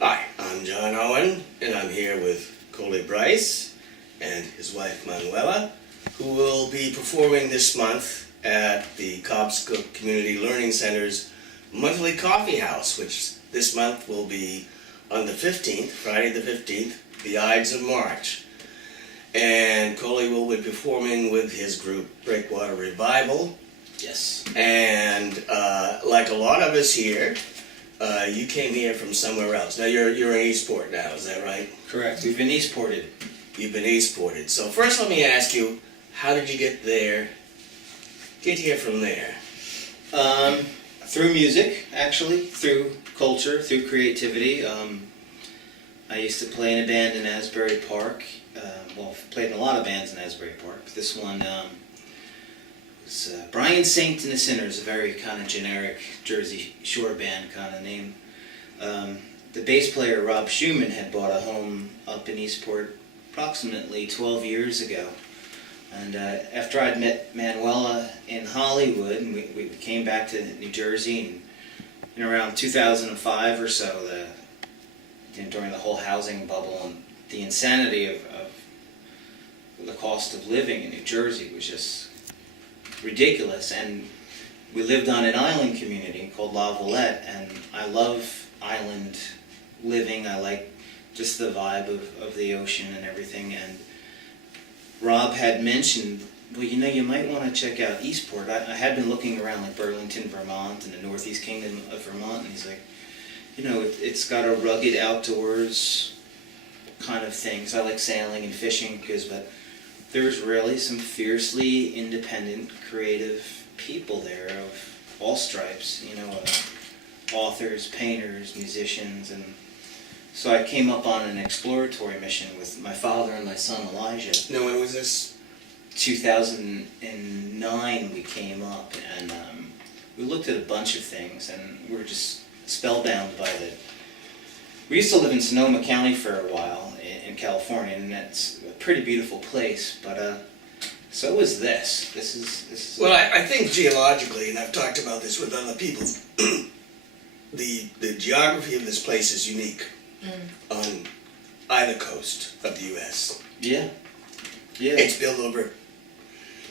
Hi, I'm John Owen, and I'm here with Colie Brice and his wife Manuela, who will be performing this month at the Cobscook Community Learning Center's monthly coffee house, which this month will be on the 15th, Friday the 15th, the Ides of March. And Colie will be performing with his group Breakwater Revival. Yes. And like a lot of us here, you came here from somewhere else. Now you're in Eastport now, is that right? Correct. We've been Eastported. You've been Eastported. So first let me ask you, how did you get there? Get here from there. Through music, actually, through culture, through creativity. I used to play in a band in Asbury Park. Played in a lot of bands in Asbury Park. This one was Brian Saint and the Sinners, a very kind of generic Jersey Shore band kind of name. The bass player, Rob Schumann, had bought a home up in Eastport approximately 12 years ago. And after I'd met Manuela in Hollywood, and we came back to New Jersey, and in around 2005 or so, during the whole housing bubble and the insanity of the cost of living in New Jersey was just ridiculous. And we lived on an island community called La Valette, and I love island living. I like just the vibe of the ocean and everything. And Rob had mentioned, well, you might want to check out Eastport. I had been looking around like Burlington, Vermont, and the Northeast Kingdom of Vermont, and he's like, it's got a rugged outdoors kind of things. I like sailing and fishing, but there's really some fiercely independent, creative people there of all stripes, authors, painters, musicians, and so I came up on an exploratory mission with my father and my son Elijah. Now, when was this? 2009 we came up, and we looked at a bunch of things, and we were just spellbound by we used to live in Sonoma County for a while in California, and that's a pretty beautiful place, but so is this. This is Well, I think geologically, and I've talked about this with other people, the geography of this place is unique on either coast of the U.S. Yeah. It's built over a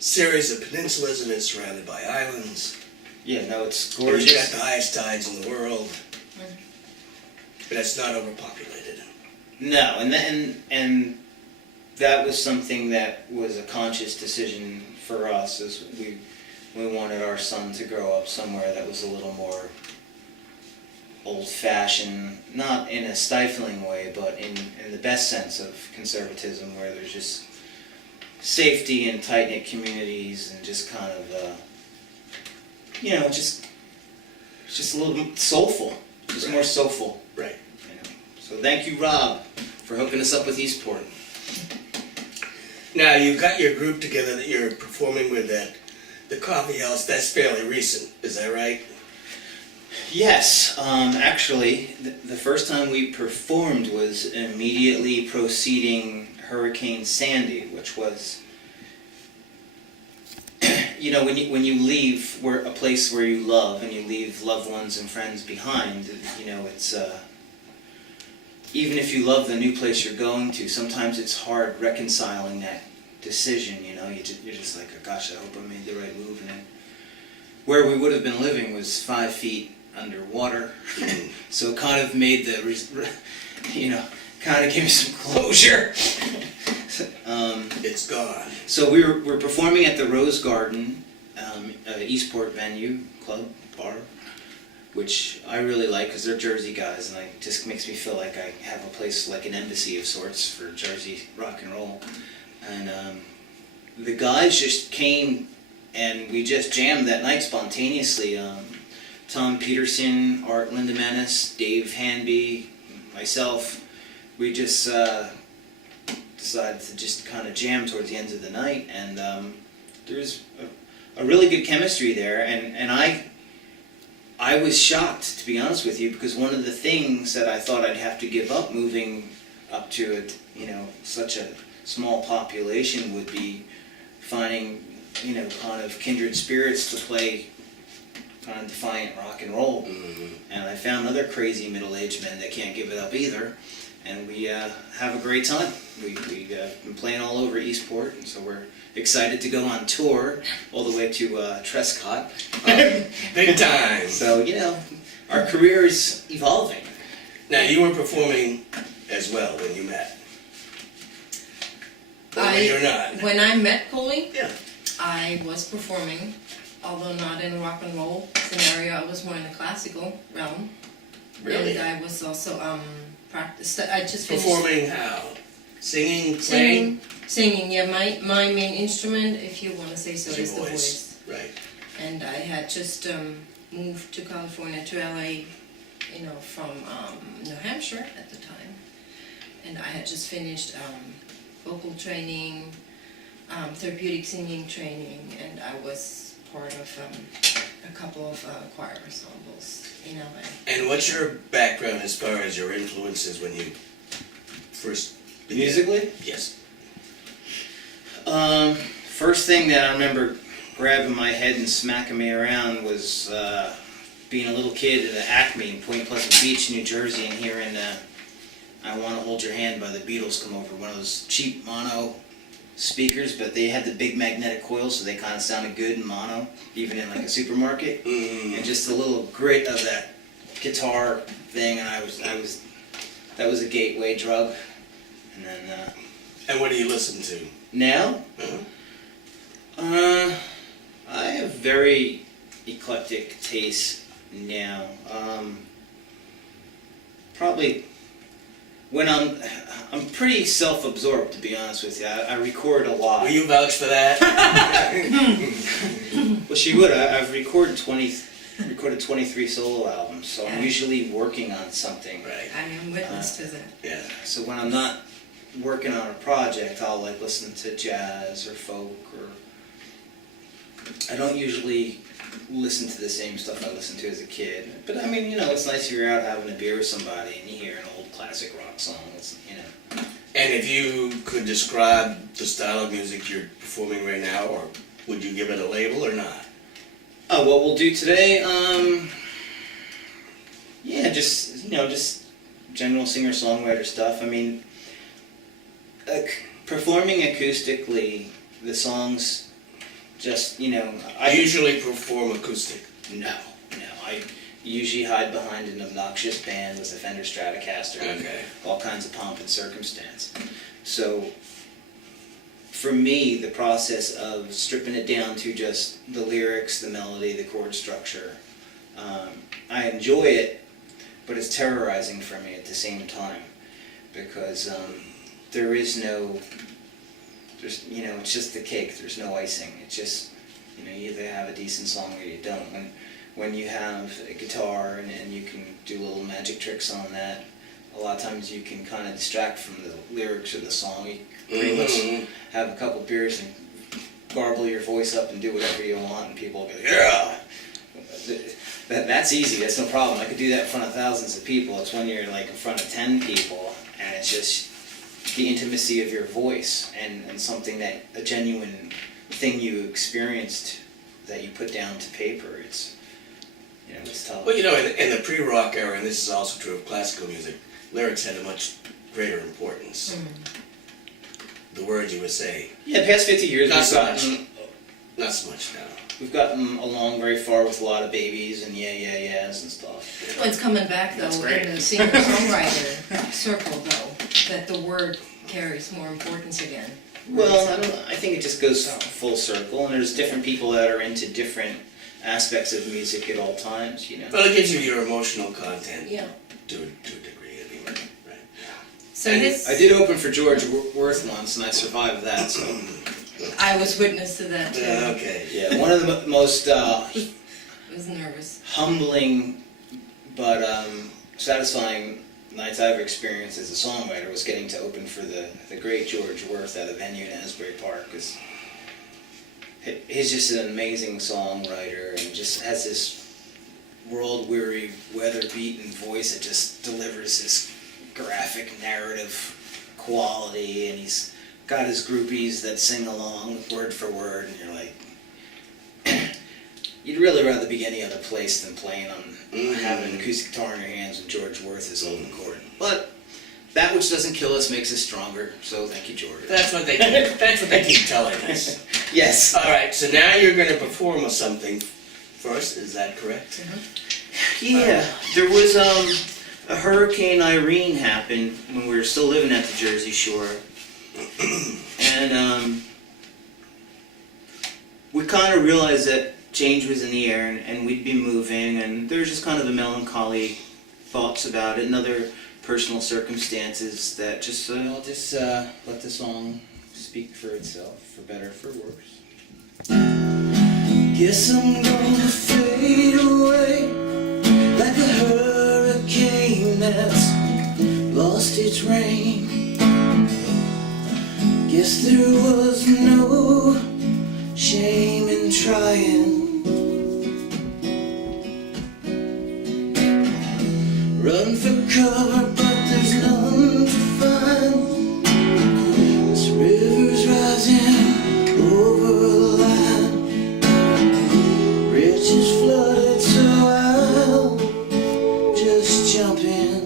series of peninsulas and it's surrounded by islands. Yeah, no, it's And gorgeous. you've got the highest tides in the world, but it's not overpopulated. No, and that was something that was a conscious decision for us, as we wanted our son to grow up somewhere that was a little more old-fashioned, not in a stifling way, but in the best sense of conservatism, where there's just safety and tight-knit communities and just kind of, just a little bit soulful, just more soulful. Right. So thank you, Rob, for hooking us up with Eastport. Now, you've got your group together that you're performing with at the coffee house. That's fairly recent, is that right? Yes, actually, the first time we performed was immediately preceding Hurricane Sandy, which was, when you leave a place where you love and you leave loved ones and friends behind, it's, even if you love the new place you're going to, sometimes it's hard reconciling that decision, you're just like, oh, gosh, I hope I made the right move. And where we would have been living was 5 feet underwater, so it kind of made kind of gave me some closure. It's gone. So we're performing at the Rose Garden, Eastport venue, club, bar, which I really like because they're Jersey guys, and it just makes me feel like I have a place like an embassy of sorts for Jersey rock and roll. And the guys just came, and we just jammed that night spontaneously. Tom Peterson, Art Lindemannis, Dave Hanby, myself, we just decided to just kind of jam towards the end of the night, and there's a really good chemistry there, and I was shocked, to be honest with you, because one of the things that I thought I'd have to give up moving up to such a small population would be finding kind of kindred spirits to play kind of defiant rock and roll. Mhm. And I found other crazy middle-aged men that can't give it up either. And we have a great time. We've been playing all over Eastport, and so we're excited to go on tour all the way to Trescott. Big time. So, you know, our career is evolving. Now, you were performing as well when you met. Or you're not. When I met Colie, Yeah. I was performing, although not in a rock and roll scenario. I was more in the classical realm. Really? And I was also I just finished Performing how? Singing, playing? singing. Yeah, my main instrument, if you want to say so, Is your is the voice. Right. And I had just moved to California, to LA, you know, from New Hampshire at the time. And I had just finished vocal training, therapeutic singing training, and I was part of a couple of choir ensembles in LA. And what's your background as far as your influences when you first began? Musically? Yes. First thing that I remember grabbing my head and smacking me around was being a little kid at Acme in Point Pleasant Beach, New Jersey, and hearing I Want to Hold Your Hand by the Beatles come over, one of those cheap mono speakers, but they had the big magnetic coils, so they kind of sounded good in mono, even in like a supermarket. Mm. And just the little grit of that guitar thing, and that was a gateway drug. And then And what do you listen to? now, Huh? I have very eclectic taste now. Probably when I'm pretty self-absorbed, to be honest with you. I record a lot. Will you vouch for that? Well, she would. I've recorded 23 solo albums, so I'm usually working on something. Right. I am witness to that. Yeah. So when I'm not working on a project, I'll like listen to jazz or folk, or I don't usually listen to the same stuff I listened to as a kid. But I mean, you know, it's nice if you're out having a beer with somebody and you hear an old classic rock song. It's, you know. And if you could describe the style of music you're performing right now, or would you give it a label or not? Oh, what we'll do today? Yeah, just, you know, just general singer-songwriter stuff. I mean, performing acoustically, the songs just, you know, I usually perform acoustic. No. I usually hide behind an obnoxious band with a Fender Stratocaster and Okay. all kinds of pomp and circumstance. So, for me, the process of stripping it down to just the lyrics, the melody, the chord structure, I enjoy it, but it's terrorizing for me at the same time, because there is no, there's, you know, it's just the cake, there's no icing. It's just, you know, you either have a decent song or you don't. When you have a guitar and you can do little magic tricks on that, a lot of times you can kind of distract from the lyrics of the song. You pretty much have a couple beers and garble your voice up and do whatever you want, and people will go, yeah! That's easy, that's no problem. I could do that in front of thousands of people. It's when you're like in front of 10 people, and it's just the intimacy of your voice and something that, a genuine thing you experienced that you put down to paper. It's, you know, it's tough. Well, you know, in the pre-rock era, and this is also true of classical music, lyrics had a much greater importance. The words you would say. Yeah, past 50 years Not we've so much. gotten, Not so much now. we've gotten along very far with a lot of babies and yeahs and stuff. Well, it's coming back though That's great. in the singer-songwriter circle though, that the word carries more importance again. Well, I think it just goes full circle, and there's different people that are into different aspects of music at all times, you know. Well, it gives you your emotional content Yeah. to a degree, anyway, right? So And his, I did open for George Worth once, and I survived that, so. I was witness to that too. Okay. Yeah, one of the most I was nervous. humbling but satisfying nights I've experienced as a songwriter was getting to open for the great George Worth at a venue in Asbury Park. Cause he's just an amazing songwriter and just has this world-weary, weather-beaten voice that just delivers this graphic narrative quality, and he's got his groupies that sing along word for word, and you're like, you'd really rather be any other place than playing on Mhm. having an acoustic guitar in your hands when George Worth is holding the chord. But that which doesn't kill us makes us stronger. So thank you, George. That's what they keep telling us. Yes. All right, so now you're going to perform something first. Is that correct? Yeah, there was a Hurricane Irene happened when we were still living at the Jersey Shore, and we kind of realized that change was in the air, and we'd be moving, and there was just kind of the melancholy thoughts about it and other personal circumstances that just I'll just let the song speak for itself, for better or for worse. Guess I'm gonna fade away like a hurricane that's lost its rain. Guess there was no shame in trying. Run for cover, but there's none to find. This river's rising over the line. Bridges flooded, so I'll just jump in.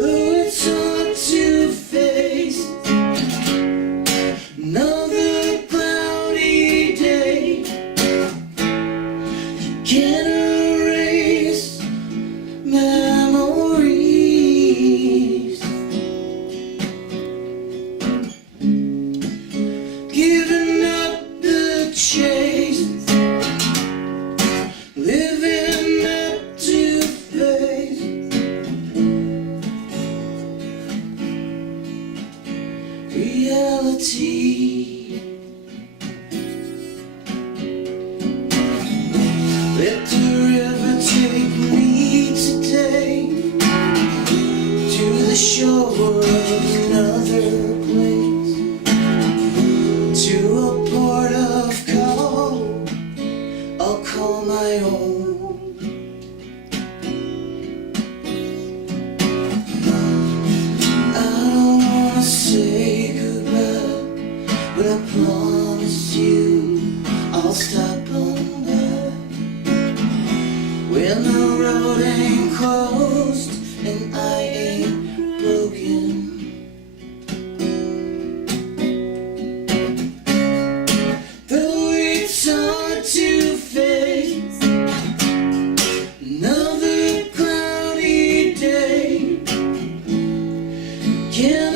Though it's hard to face another cloudy day, can't erase memories. Giving up the chase, living up to faith. Reality. Let the river take me today to the shore of another place, to a port of call I'll call my own. I don't wanna say goodbye, but I promise you I'll stop on by when the road ain't closed and I ain't broken. Though it's hard to face another cloudy day, can't